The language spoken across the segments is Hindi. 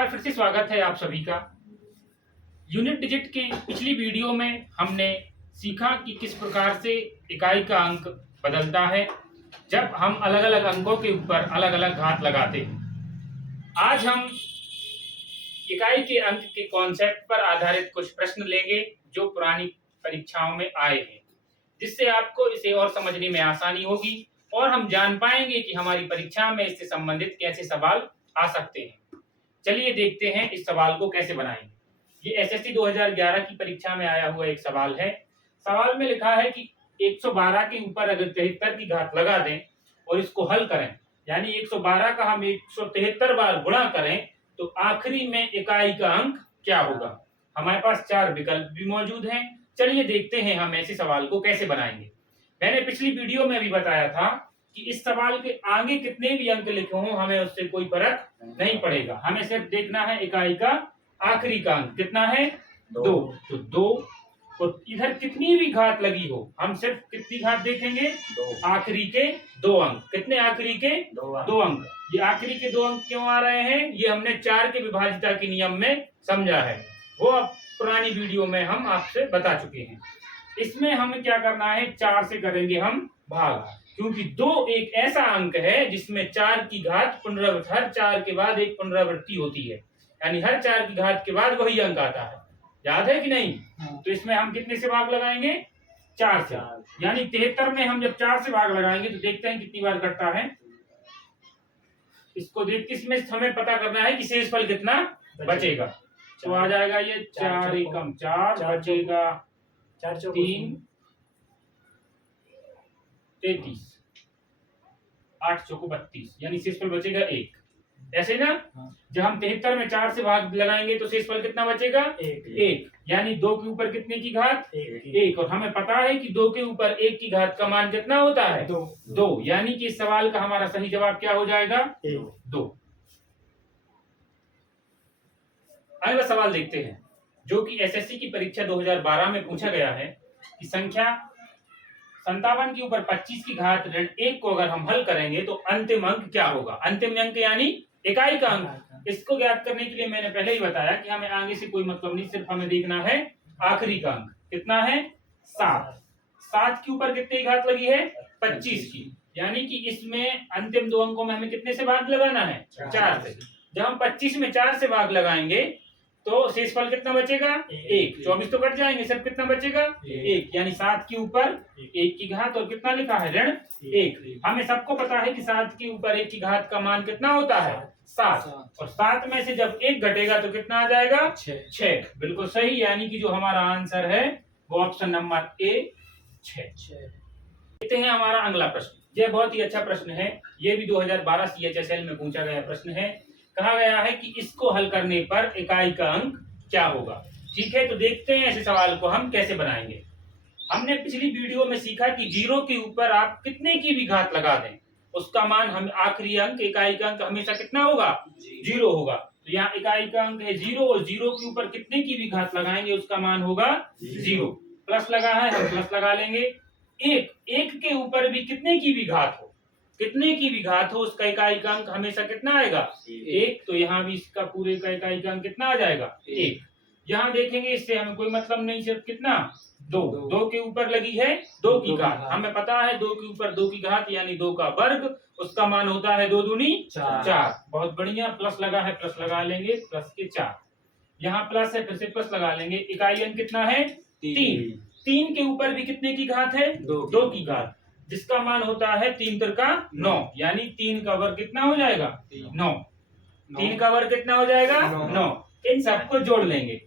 बार फिर से स्वागत है आप सभी का। यूनिट डिजिट के पिछली वीडियो में हमने सीखा कि किस प्रकार से इकाई का अंक बदलता है जब हम अलग अलग अंकों के ऊपर अलग अलग घात लगाते हैं। आज हम इकाई के अंक के कॉन्सेप्ट पर आधारित कुछ प्रश्न लेंगे जो पुरानी परीक्षाओं में आए हैं, जिससे आपको इसे और समझने में आसानी होगी और हम जान पाएंगे कि हमारी परीक्षा में इससे संबंधित कैसे सवाल आ सकते हैं। चलिए देखते हैं इस सवाल को कैसे बनाएंगे। ये एसएससी 2011 की परीक्षा में आया हुआ एक सवाल है। सवाल में लिखा है कि 112 के ऊपर अगर 73 की घात लगा दें और इसको हल करें, यानी 112 का हम 173 बार गुणा करें तो आखिरी में इकाई का अंक क्या होगा। हमारे पास 4 विकल्प भी मौजूद हैं। चलिए देखते हैं हम ऐसे सवाल को कैसे बनाएंगे। मैंने पिछली वीडियो में भी बताया था कि इस सवाल के आगे कितने भी अंक लिखे हों हमें उससे कोई फर्क नहीं पड़ेगा। हमें सिर्फ देखना है इकाई का आखिरी का अंक कितना है, 2। तो 2 और इधर कितनी भी घात लगी हो हम सिर्फ कितनी घात देखेंगे, आखिरी के 2 अंक। कितने आखिरी के 2 अंक। ये आखिरी के 2 अंक क्यों आ रहे हैं, ये हमने 4 के विभाज्यता के नियम में समझा है, वो अब पुरानी वीडियो में हम आपसे बता चुके हैं। इसमें हमें क्या करना है, 4 से करेंगे हम भाग, क्योंकि 2 एक ऐसा अंक है जिसमें 4 की घात पुनरावृत्ति, हर 4 के बाद एक पुनरावृत्ति होती है, यानी हर 4 की घात के बाद वही अंक आता है। याद है कि नहीं? तो इसमें हम कितने से भाग लगाएंगे, 4 से। यानी 73 में हम जब 4 से भाग लगाएंगे तो देखते हैं कितनी बार कटता है। इसको देख के इसमें हमें पता करना है कि शेषफल कितना बचेगा। तो आ जाएगा ये 4 एकम 4 बचेगा 3 33, 8 चौको 32, यानी शेषफल बचेगा 1। ऐसे ना, जब हम 73 में 4 से भाग लगाएंगे तो शेषफल कितना बचेगा, 1। यानी 2 के ऊपर कितने की घात, 1। और हमें पता है कि 2 के ऊपर 1 की घात का मान कितना होता है, 2। यानी कि इस सवाल का हमारा सही जवाब क्या हो जाएगा, 2। अगला सवाल देखते हैं जो कि एसएससी की परीक्षा 2012 में पूछा गया है कि संख्या 57 के ऊपर 25 की घात ऋण 1 को अगर हम हल करेंगे तो अंतिम अंक क्या होगा। अंतिम अंक यानी इकाई का अंक। इसको ज्ञात करने के लिए मैंने पहले ही बताया कि हमें आगे से कोई मतलब नहीं, सिर्फ हमें देखना है आखिरी का अंक कितना है, 7। 7 के ऊपर कितनी घात लगी है, 25 की, यानी कि इसमें अंतिम 2 अंकों में हमें कितने से भाग लगाना है, 4 से। जब हम 25 में 4 से भाग लगाएंगे तो शेषफल कितना बचेगा, 1। 24 तो कट जाएंगे, सिर्फ कितना बचेगा, 1। यानी 7 के ऊपर 1 की घात और कितना लिखा है, ऋण 1। हमें सबको पता है कि 7 के ऊपर 1 की घात का मान कितना होता है, 7। और 7 में से जब 1 घटेगा तो कितना आ जाएगा, 6। बिल्कुल सही, यानी कि जो हमारा आंसर है वो ऑप्शन नंबर ए 6। देखते हैं हमारा अगला प्रश्न। यह बहुत ही अच्छा प्रश्न है, यह भी 2012 CHSL में पूछा गया प्रश्न है। कहा गया है कि इसको हल करने पर इकाई का अंक क्या होगा। ठीक है, तो देखते हैं ऐसे सवाल को हम कैसे बनाएंगे। हमने पिछली वीडियो में सीखा कि 0 के ऊपर आप कितने की भी घात लगा दें उसका मान हम आखिरी अंक इकाई का अंक हमेशा कितना होगा, 0 होगा। तो यहाँ इकाई का अंक है 0 और 0 के ऊपर कितने की भी घात लगाएंगे उसका मान होगा 0। प्लस लगा है, हम प्लस लगा लेंगे। 1 के ऊपर भी कितने की भी घात हो, कितने की भी घात हो उसका इकाई का अंक हमेशा कितना आएगा, 1। तो यहाँ भी इसका पूरे का इकाई का अंक कितना आ जाएगा, 1। यहाँ देखेंगे इससे हमें कोई मतलब नहीं, सिर्फ कितना, 2 के ऊपर लगी है 2 की घात। हमें पता है 2 के ऊपर 2 की घात यानी 2 का वर्ग, उसका मान होता है 2 दूनी 4। बहुत बढ़िया, प्लस लगा है, प्लस लगा लेंगे, प्लस के 4। यहाँ प्लस है, फिर से प्लस लगा लेंगे। इकाई अंक कितना है, 3। 3 के ऊपर भी कितने की घात है, 2 की घात, जिसका मान होता है 3 त्रिका 9, यानी 3 का वर्ग कितना हो जाएगा, 9। 3 का वर्ग कितना हो जाएगा, 9। इन सबको जोड़ लेंगे,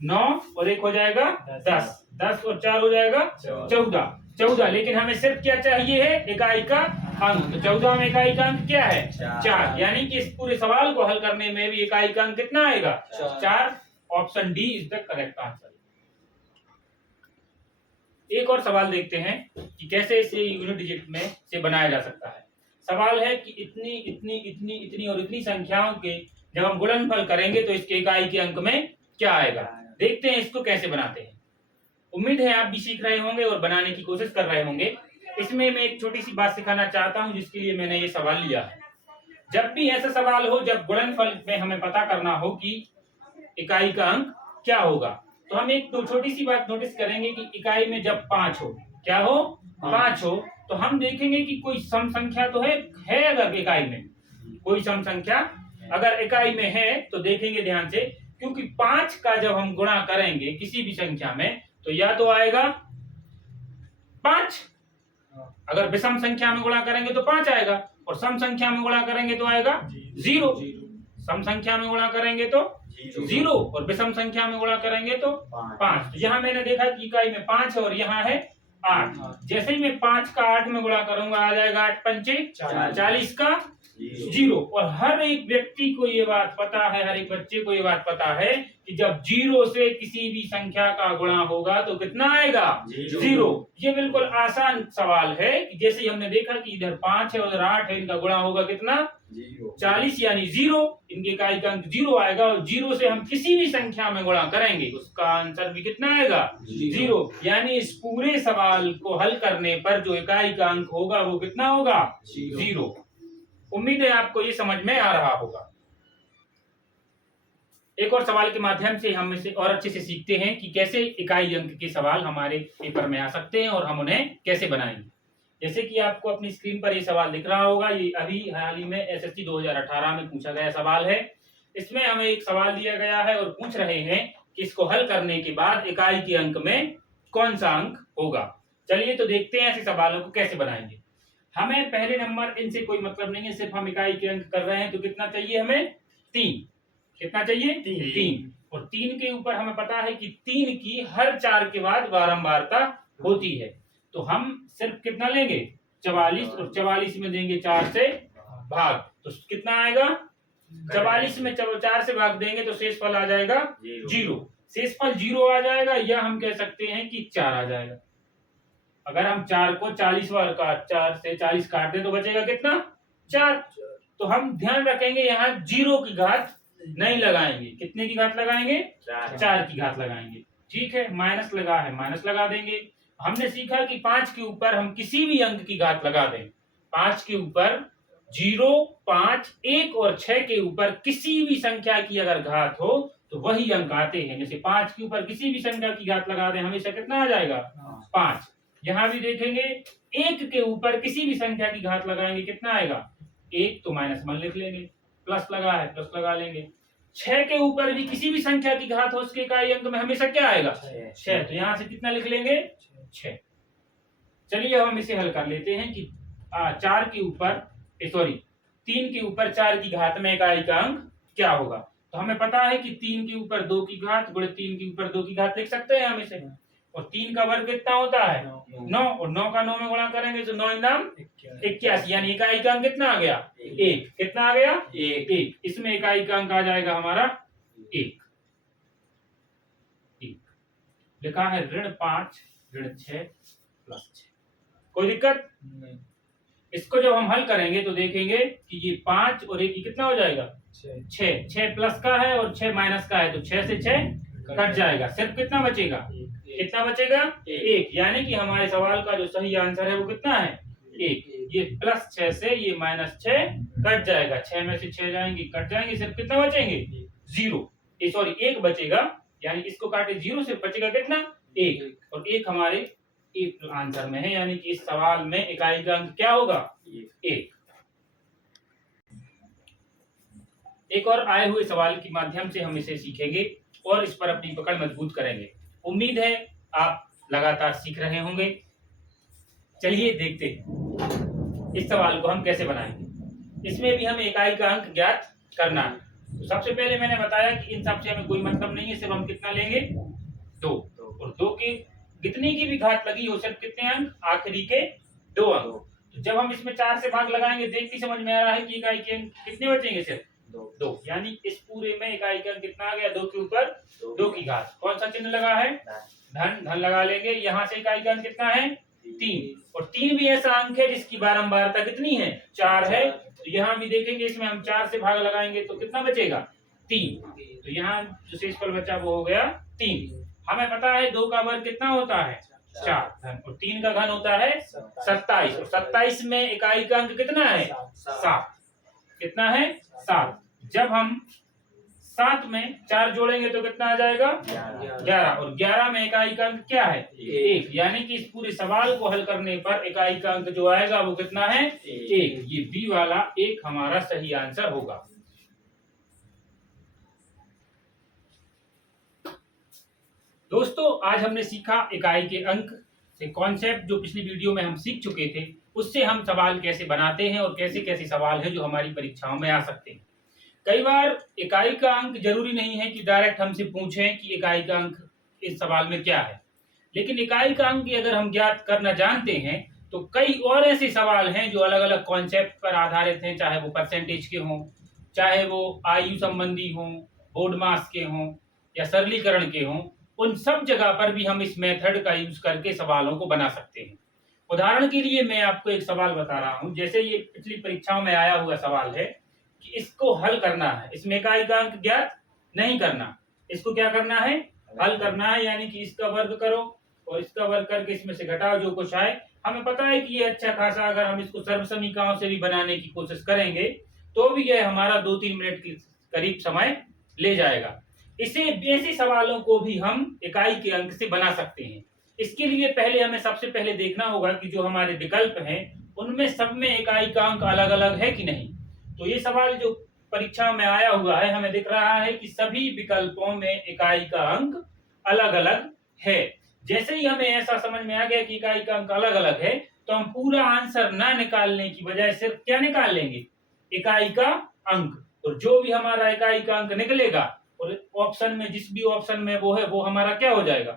9 और 1 हो जाएगा 10, 10 और 4 हो जाएगा 14। लेकिन हमें सिर्फ क्या चाहिए है, इकाई का अंक। तो 14 में इकाई का अंक क्या है, 4। यानी कि इस पूरे सवाल को हल करने में भी इकाई का अंक कितना आएगा, 4। Option D is the correct answer. एक और सवाल देखते हैं कि कैसे इसे यूनिट डिजिट में से बनाया जा सकता है। सवाल है कि इतनी इतनी इतनी इतनी और इतनी संख्याओं के जब हम गुणनफल करेंगे तो इसके इकाई के अंक में क्या आएगा। देखते हैं इसको कैसे बनाते हैं। उम्मीद है आप भी सीख रहे होंगे और बनाने की कोशिश कर रहे होंगे। इसमें मैं एक छोटी सी बात सिखाना चाहता हूं जिसके लिए मैंने ये सवाल लिया है। जब भी ऐसा सवाल हो जब गुणनफल में हमें पता करना हो कि इकाई का अंक क्या होगा, तो हम एक तो छोटी सी बात नोटिस करेंगे कि इकाई में जब 5 हो, क्या हो, 5 हो, तो हम देखेंगे कि कोई सम संख्या तो है अगर इकाई में कोई सम संख्या अगर इकाई में है तो देखेंगे ध्यान से, क्योंकि 5 का जब हम गुणा करेंगे किसी भी संख्या में तो या तो आएगा 5, अगर विषम संख्या में गुणा करेंगे तो 5 आएगा, और सम संख्या में गुणा करेंगे तो आएगा 0। सम संख्या में गुणा करेंगे तो 0 और विषम संख्या में गुणा करेंगे तो 5। तो यहाँ मैंने देखा कि इकाई में 5 है और यहाँ है 8। जैसे ही मैं 5 का 8 में गुणा करूंगा आ जाएगा 8 पंचे 40 का 0। और हर एक व्यक्ति को ये बात पता है, हर एक बच्चे को ये बात पता है कि जब 0 से किसी भी संख्या का गुणा होगा तो कितना आएगा, 0। ये बिल्कुल आसान सवाल है कि जैसे ही हमने देखा कि इधर 5 है उधर 8 है, इनका गुणा होगा कितना, 40 यानी 0। इनके इकाई का अंक 0 आएगा और 0 से हम किसी भी संख्या में गुणा करेंगे उसका आंसर भी कितना आएगा, 0। यानी इस पूरे सवाल को हल करने पर जो इकाई का अंक होगा वो कितना होगा, 0। उम्मीद है आपको ये समझ में आ रहा होगा। एक और सवाल के माध्यम से हम इसे और अच्छे से सीखते हैं कि कैसे इकाई अंक के सवाल हमारे पेपर में आ सकते हैं और हम उन्हें कैसे बनाएंगे। जैसे कि आपको अपनी स्क्रीन पर ये सवाल दिख रहा होगा, ये अभी हाल ही में एसएससी 2018 में पूछा गया सवाल है। इसमें हमें एक सवाल दिया गया है और पूछ रहे हैं कि इसको हल करने के बाद इकाई के अंक में कौन सा अंक होगा। चलिए तो देखते हैं ऐसे सवालों को कैसे बनाएंगे। हमें पहले नंबर इनसे कोई मतलब नहीं है, सिर्फ हम इकाई के अंक कर रहे हैं तो कितना चाहिए हमें, 3। कितना चाहिए, 3। और 3 के ऊपर हमें पता है कि 3 की हर 4 के बाद बारंबारता होती है, तो हम सिर्फ कितना लेंगे, 44, और 44 में देंगे 4 से भाग, तो कितना आएगा, 44 में 4 से भाग देंगे तो शेषफल आ जाएगा 0। शेषफल 0 आ जाएगा, या हम कह सकते हैं कि 4 आ जाएगा। अगर हम 4 को 40 बार 4 से 40 काट दें तो बचेगा कितना, 4। तो हम ध्यान रखेंगे यहाँ 0 की घात नहीं लगाएंगे, कितने की घात लगाएंगे, 4 की घात लगाएंगे। ठीक है, माइनस लगा है, माइनस लगा देंगे। हमने सीखा कि 5 के ऊपर हम किसी भी अंक की घात लगा दें। 5 के ऊपर 0, 5, 1 और 6 के ऊपर किसी भी संख्या की अगर घात हो तो वही अंक आते हैं। जैसे 5 के ऊपर किसी भी संख्या की घात लगा दें हमेशा कितना आ जाएगा, 5। यहाँ भी देखेंगे 1 के ऊपर किसी भी संख्या की घात लगाएंगे कितना आएगा, 1, तो -1 लिख लेंगे, प्लस लगा है प्लस लगा लेंगे। 6 के ऊपर भी किसी भी संख्या की घात हो उसके इकाई अंक में हमेशा क्या आएगा, 6, तो यहाँ से कितना लिख लेंगे, 6। चलिए अब हम इसे हल कर लेते हैं कि 4 के ऊपर 3 के ऊपर 4 की घात में इकाई का अंक क्या होगा। तो हमें पता है कि 3 के ऊपर 2 की घात गुणे 3 के ऊपर 2 की घात लिख सकते हैं हम इसे, और 3 का वर्ग कितना होता है, 9, और 9 का 9 में गुणा करेंगे तो 9 नाम 81, यानी इकाई का अंक कितना आ गया, 1। कितना आ गया, 1। इसमें इकाई का अंक आ जाएगा हमारा 1। लिखा है ऋण 5 ऋण 6 प्लस 6। कोई दिक्कत नहीं। इसको जब हम हल करेंगे तो देखेंगे कि ये 5 और 1 कितना हो जाएगा, 6। 6 प्लस का है और 6 माइनस का है, तो 6 से 6 कट जाएगा, सिर्फ कितना बचेगा, कितना बचेगा, 1। यानी कि हमारे सवाल का जो सही आंसर है वो कितना है, 1। ये +6 से ये -6 कट जाएगा, 6 में से 6 जाएंगे कट जाएंगे, सिर्फ कितना बचेंगे, 0, सॉरी 1 बचेगा। यानी इसको काटे 0 से बचेगा कितना, 1, और 1 हमारे एक आंसर में है, यानी कि इस सवाल में इकाई का अंक क्या होगा, 1। एक और आए हुए सवाल के माध्यम से हम इसे सीखेंगे और इस पर अपनी पकड़ मजबूत करेंगे। उम्मीद है आप लगातार सीख रहे होंगे। चलिए देखते हैं इस सवाल को हम कैसे बनाएंगे। इसमें भी हमें इकाई का अंक ज्ञात करना है। तो सबसे पहले मैंने बताया कि इन सबसे हमें कोई मतलब नहीं है, सिर्फ हम कितना लेंगे, 2, और 2 की कितनी की भी घात लगी हो सिर्फ कितने अंक, आखिरी के 2 अंक। तो जब हम इसमें 4 से भाग लगाएंगे देखते समझ में आ रहा है कि इकाई के अंक कितने बचेंगे, सिर्फ 2। यानी इस पूरे में इकाई का अंक कितना आ गया, 2 के ऊपर 2 की घात। कौन सा चिन्ह लगा है, धन लगा लेंगे। यहाँ से इकाई का अंक कितना है, 3, और 3 भी ऐसा अंक है जिसकी बारंबारता कितनी है, 4 है। तो यहाँ भी देखेंगे इसमें हम 4 से भाग लगाएंगे तो कितना बचेगा, 3। तो यहाँ जो शेषफल बचा वो हो गया 3। हमें पता है 2 का वर्ग कितना होता है, 4 धन, और 3 का घन होता है 27, और 27 में इकाई का अंक कितना है, 7। कितना है 7। जब हम 7 में 4 जोड़ेंगे तो कितना आ जाएगा 11, और 11 में इकाई का अंक क्या है 1, यानी कि इस पूरे सवाल को हल करने पर इकाई का अंक जो आएगा वो कितना है 1। ये बी वाला 1 हमारा सही आंसर होगा। दोस्तों आज हमने सीखा इकाई के अंक से कॉन्सेप्ट जो पिछली वीडियो में हम सीख चुके थे, उससे हम सवाल कैसे बनाते हैं और कैसे कैसे सवाल है जो हमारी परीक्षाओं में आ सकते हैं। कई बार इकाई का अंक जरूरी नहीं है कि डायरेक्ट हमसे पूछें कि इकाई का अंक इस सवाल में क्या है, लेकिन इकाई का अंक अगर हम ज्ञात करना जानते हैं तो कई और ऐसे सवाल हैं जो अलग अलग कॉन्सेप्ट पर आधारित हैं, चाहे वो परसेंटेज के हों, चाहे वो आयु संबंधी हों, बोर्ड मास के हों या सरलीकरण के हों। उन सब जगह पर भी हम इस मेथड का यूज करके सवालों को बना सकते हैं। उदाहरण के लिए मैं आपको एक सवाल बता रहा हूं, जैसे ये पिछली परीक्षाओं में आया हुआ सवाल है कि इसको हल करना है, इसमें इकाई का अंक ज्ञात नहीं करना, इसको क्या करना है हल करना है, यानी कि इसका वर्ग करो और इसका वर्ग करके इसमें से घटाओ जो कुछ आए। हमें पता है कि ये अच्छा खासा अगर हम इसको सर्वसमीकरणों से भी बनाने की कोशिश करेंगे तो भी यह हमारा 2-3 मिनट के करीब समय ले जाएगा। ऐसे सवालों को भी हम इकाई के अंक से बना सकते हैं। इसके लिए पहले हमें सबसे पहले देखना होगा कि जो हमारे विकल्प हैं उनमें सब में इकाई का अंक अलग अलग है कि नहीं। तो ये सवाल जो परीक्षा में आया हुआ है, हमें दिख रहा है कि सभी विकल्पों में इकाई का अंक अलग अलग है। जैसे ही हमें ऐसा समझ में आ गया कि इकाई का अंक अलग अलग है तो हम पूरा आंसर ना निकालने की बजाय सिर्फ क्या निकाल लेंगे इकाई का अंक, और जो भी हमारा इकाई का अंक निकलेगा और ऑप्शन में जिस भी ऑप्शन में वो है वो हमारा क्या हो जाएगा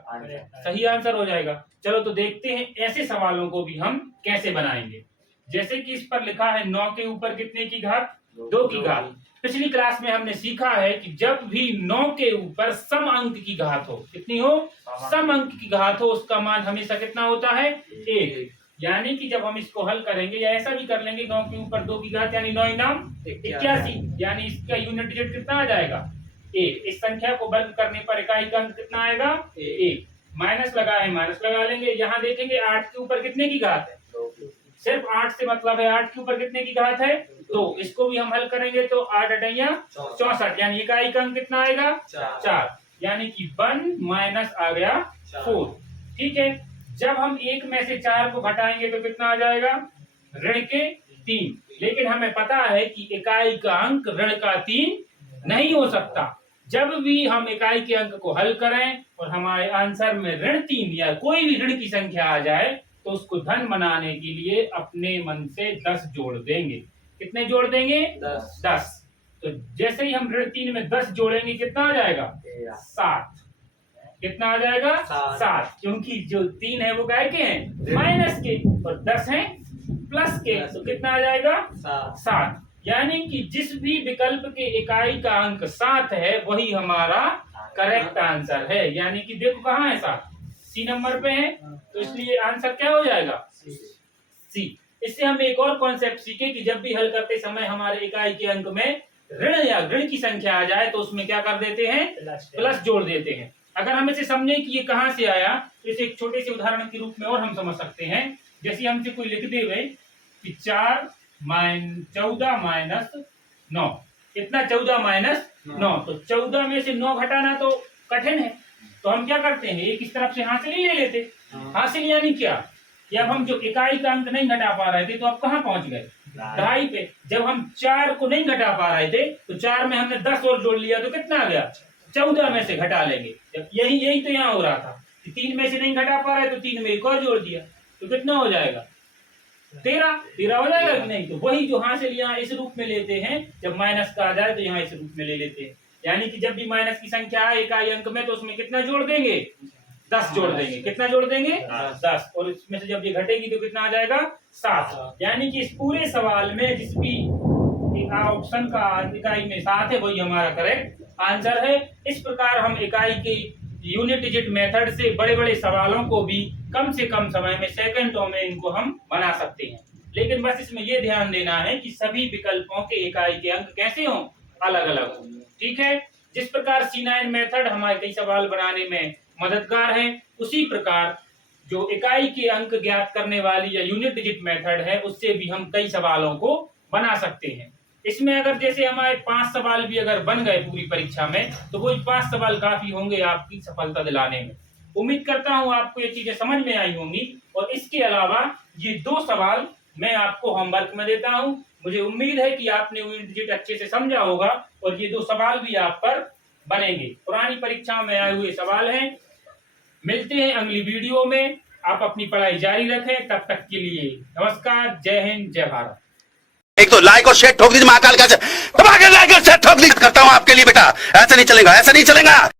सही आंसर हो जाएगा। चलो तो देखते हैं ऐसे सवालों को भी हम कैसे बनाएंगे। जैसे कि इस पर लिखा है 9 के ऊपर कितने की घात 2 की घात। पिछली क्लास में हमने सीखा है कि जब भी 9 के ऊपर सम अंक की घात हो, कितनी हो सम अंक की घात हो, उसका मान हमेशा कितना होता है 1। यानी कि जब हम इसको हल करेंगे या ऐसा भी कर लेंगे 9 के ऊपर 2 की घात यानी 9 नाम 81, यानी इसका यूनिट डिजिट कितना आ जाएगा 1। इस संख्या को वर्ग करने पर इकाई का अंक कितना आएगा 1। माइनस लगा है माइनस लगा लेंगे। यहाँ देखेंगे 8 के ऊपर कितने की घात है, सिर्फ 8 से मतलब है 8 के ऊपर कितने की घात है 2। इसको भी हम हल करेंगे तो 8 अठैया 64, यानी इकाई का अंक कितना आएगा 4, यानी कि 1 माइनस आ गया 4। ठीक है, जब हम 1 में से 4 को घटाएंगे तो कितना आ जाएगा ऋण के 3, लेकिन हमें पता है कि इकाई का अंक ऋण का 3 नहीं हो सकता। जब भी हम इकाई के अंक को हल करें और हमारे आंसर में ऋण 3 या कोई भी ऋण की संख्या आ जाए तो उसको धन बनाने के लिए अपने मन से 10 जोड़ देंगे। कितने जोड़ देंगे 10। तो जैसे ही हम ऋण 3 में 10 जोड़ेंगे कितना आ जाएगा 7। कितना आ जाएगा 7, क्योंकि जो 3 है वो काय के हैं माइनस के और 10 है प्लस के, तो कितना आ जाएगा 7। यानी कि जिस भी विकल्प के इकाई का अंक 7 है वही हमारा करेक्ट आंसर है। यानी कि देखो कहाँ है 7 सी नंबर पे है, तो इसलिए आंसर क्या हो जाएगा सी। इससे हम एक और कॉन्सेप्ट सीखे कि जब भी हल करते समय हमारे इकाई के अंक में ऋण या ऋण की संख्या आ जाए तो उसमें क्या कर देते हैं प्लस जोड़ देते हैं। अगर हम इसे समझे कि ये कहाँ से आया तो इसे एक छोटे से उदाहरण के रूप में और हम समझ सकते हैं। जैसे हमसे कोई लिख दे हुए कि 14 माइनस 9, कितना 14 माइनस 9, तो 14 में से 9 घटाना तो कठिन है, तो हम क्या करते हैं एक इस तरफ से हासिल ही ले लेते। हासिल यानी क्या कि अब हम जो इकाई का अंक नहीं घटा पा रहे थे तो अब कहाँ पहुंच गए 2.5 पे। जब हम 4 को नहीं घटा पा रहे थे तो 4 में हमने 10 और जोड़ लिया तो कितना आ गया 14 में से घटा लेंगे। जब यही तो यहाँ हो रहा था कि 3 में से नहीं घटा पा रहे तो 3 में एक और जोड़ दिया तो कितना हो जाएगा 13 हो जाएगा कि नहीं। तो वही जो हासिल यहाँ इस रूप में लेते हैं, जब माइनस का आ जाए तो यहाँ इस रूप में ले लेते हैं। यानी कि जब भी माइनस की संख्या आए इकाई अंक में तो उसमें कितना जोड़ देंगे 10 जोड़ देंगे। कितना जोड़ देंगे 10, और इसमें से जब ये घटेगी तो कितना आ जाएगा 7। यानी कि इस पूरे सवाल में जिस भी ऑप्शन का इकाई में 7 है वही हमारा करेक्ट आंसर है। इस प्रकार हम इकाई के यूनिट डिजिट मेथड से बड़े बड़े सवालों को भी कम से कम समय में सेकंडों में इनको हम बना सकते हैं। लेकिन बस इसमें ये ध्यान देना है कि सभी विकल्पों के इकाई के अंक कैसे हों अलग अलग हों। ठीक है, जिस प्रकार C9 मेथड हमारे कई सवाल बनाने में मददगार है, उसी प्रकार जो इकाई के अंक ज्ञात करने वाली या यूनिट डिजिट मेथड है उससे भी हम कई सवालों को बना सकते हैं। इसमें अगर जैसे हमारे 5 सवाल भी अगर बन गए पूरी परीक्षा में, तो वो 5 सवाल काफी होंगे आपकी सफलता दिलाने में। उम्मीद करता हूं आपको ये चीजें समझ में आई होंगी। और इसके अलावा ये 2 सवाल मैं आपको होमवर्क में देता हूं। मुझे उम्मीद है कि आपने यूनिट डिजिट अच्छे से समझा होगा और ये 2 सवाल भी आप पर बनेंगे। पुरानी परीक्षाओं में आए हुए सवाल हैं। मिलते हैं अगली वीडियो में। आप अपनी पढ़ाई जारी रखें। तब तक के लिए नमस्कार, जय हिंद, जय भारत। एक तो लाइक और शेयर ठोक दीजिए महाकाल का, लाइक और शेयर ठोक दीजिए। करता हूं आपके लिए बेटा, ऐसा नहीं चलेगा, ऐसा नहीं चलेगा।